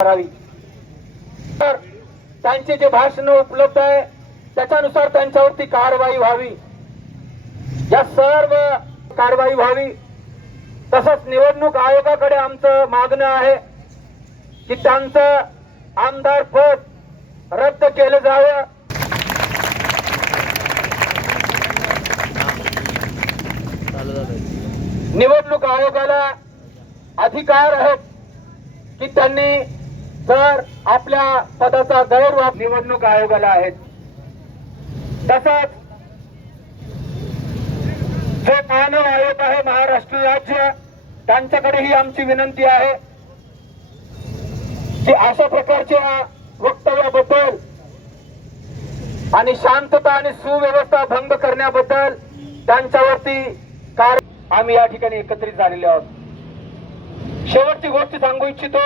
करावी। तर त्यांचे जे भाषण उपलब्ध आहे त्याच्यानुसार त्यांच्यावरती कारवाई व्हावी, या सर्व कारवाई व्हावी। तसंच निवडणूक आयोगाकडे आमचं मागणं आहे की त्यांचं आमदार पद रद्द केलं जावं। निवडणूक आयोगाला अधिकार आहे की त्यांनी जर आपल्या पदाचा गैरवापर निवडणूक आयोगाला आहेत। तसंच जो मानव आयोग आहे महाराष्ट्र राज्य, त्यांच्याकडेही आमची विनंती आहे की अशा प्रकारच्या वक्तव्याबद्दल आणि शांतता आणि सुव्यवस्था भंग करण्याबद्दल त्यांच्यावरती आम्ही या ठिकाणी एकत्रित झालेले आहोत। शेवटची गोष्ट सांगू इच्छितो